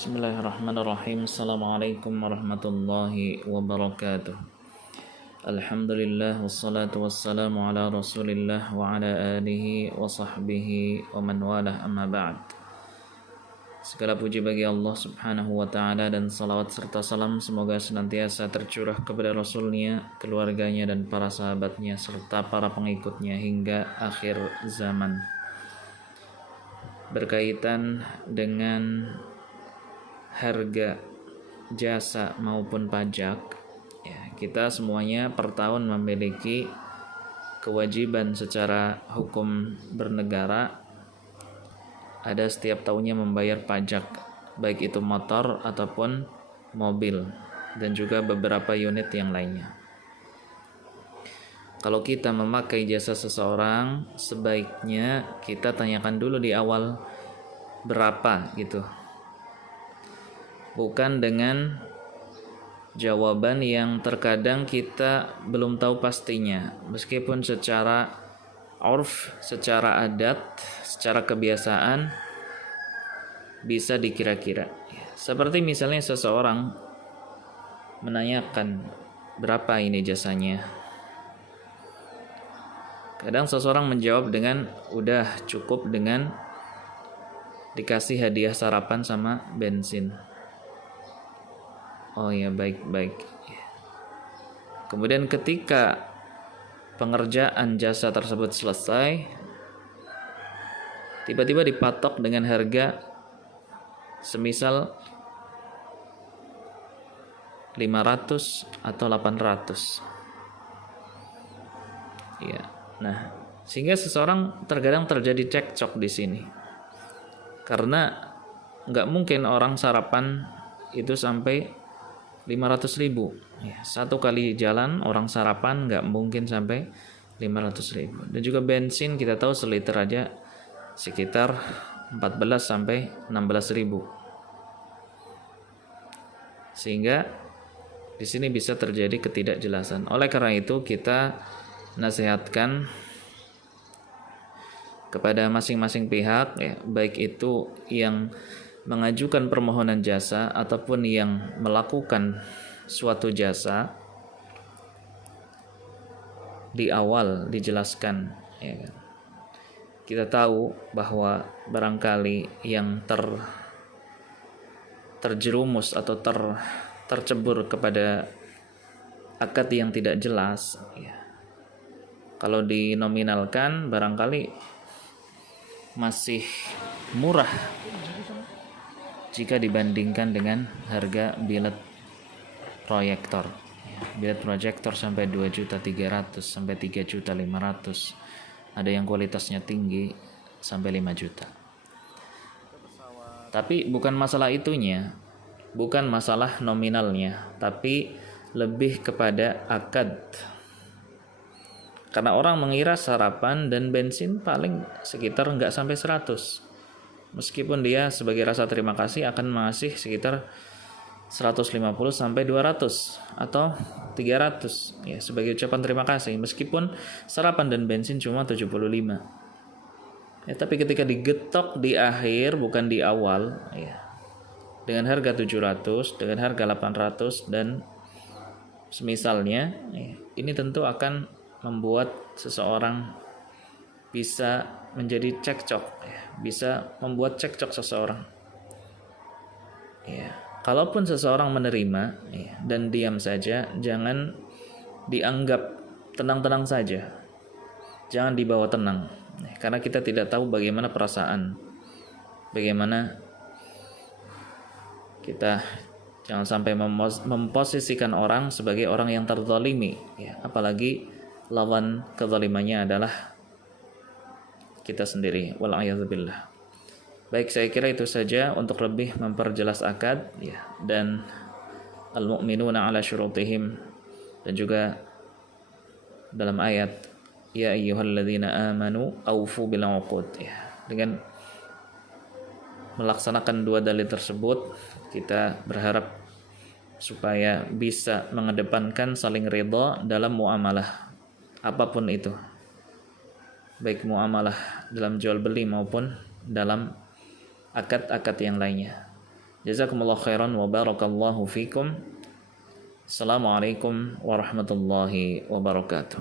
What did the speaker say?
Bismillahirrahmanirrahim. Assalamualaikum warahmatullahi wabarakatuh. Alhamdulillah wassalatu wassalamu ala Rasulillah wa ala alihi wa sahbihi wa man walah, amma ba'd. Segala puji bagi Allah Subhanahu wa taala dan salawat serta salam semoga senantiasa tercurah kepada Rasulnya, keluarganya dan para sahabatnya serta para pengikutnya hingga akhir zaman. Berkaitan dengan harga jasa maupun pajak, ya, kita semuanya per tahun memiliki kewajiban secara hukum bernegara, ada setiap tahunnya membayar pajak, baik itu motor ataupun mobil dan juga beberapa unit yang lainnya. Kalau kita memakai jasa seseorang, sebaiknya kita tanyakan dulu di awal berapa gitu, bukan dengan jawaban yang terkadang kita belum tahu pastinya, meskipun secara urf, secara adat, secara kebiasaan bisa dikira-kira. Seperti misalnya seseorang menanyakan berapa ini jasanya, kadang seseorang menjawab dengan udah cukup dengan dikasih hadiah sarapan sama bensin. Oh ya, baik. Kemudian ketika pengerjaan jasa tersebut selesai, tiba-tiba dipatok dengan harga semisal 500 atau 800. Ya. Nah, sehingga seseorang terkadang terjadi cekcok di sini. Karena nggak mungkin orang sarapan itu sampai 500.000. Ya, satu kali jalan orang sarapan nggak mungkin sampai 500.000. Dan juga bensin kita tahu seliter aja sekitar 14 sampai 16.000. Sehingga di sini bisa terjadi ketidakjelasan. Oleh karena itu kita nasihatkan kepada masing-masing pihak, ya, baik itu yang mengajukan permohonan jasa ataupun yang melakukan suatu jasa, di awal dijelaskan, ya kan? Kita tahu bahwa barangkali yang terjerumus atau tercebur kepada akad yang tidak jelas, ya, kalau dinominalkan barangkali masih murah jika dibandingkan dengan harga bilet proyektor. Bilet proyektor sampai 2.300.000 sampai 3.500.000. Ada yang kualitasnya tinggi sampai 5 juta. Tapi bukan masalah itunya, bukan masalah nominalnya, tapi lebih kepada akad. Karena orang mengira sarapan dan bensin paling sekitar nggak sampai 100. Meskipun dia sebagai rasa terima kasih akan mengasih sekitar 150 sampai 200 atau 300, ya, sebagai ucapan terima kasih, meskipun sarapan dan bensin cuma 75. Ya, tapi ketika digetok di akhir bukan di awal, ya, dengan harga 700, dengan harga 800 dan semisalnya, ya, ini tentu akan membuat seseorang bisa menjadi cekcok, ya, bisa membuat cekcok seseorang. Ya, kalaupun seseorang menerima, ya, dan diam saja, jangan dianggap tenang-tenang saja, jangan dibawa tenang, ya, karena kita tidak tahu bagaimana perasaan, bagaimana kita jangan sampai memposisikan orang sebagai orang yang terzalimi, ya, apalagi lawan kezalimannya adalah kita sendiri, wal'iyadzubillah. Baik, saya kira itu saja untuk lebih memperjelas akad, ya, dan al-mu'minuna ala syurutihim, dan juga dalam ayat ya ayyuhalladzina amanu aufu bil 'uqud, ya, dengan melaksanakan dua dalil tersebut kita berharap supaya bisa mengedepankan saling ridha dalam muamalah apapun itu, baik muamalah dalam jual beli maupun dalam akad-akad yang lainnya. Jazakumullah khairan wa barakallahu fikum. Assalamualaikum warahmatullahi wabarakatuh.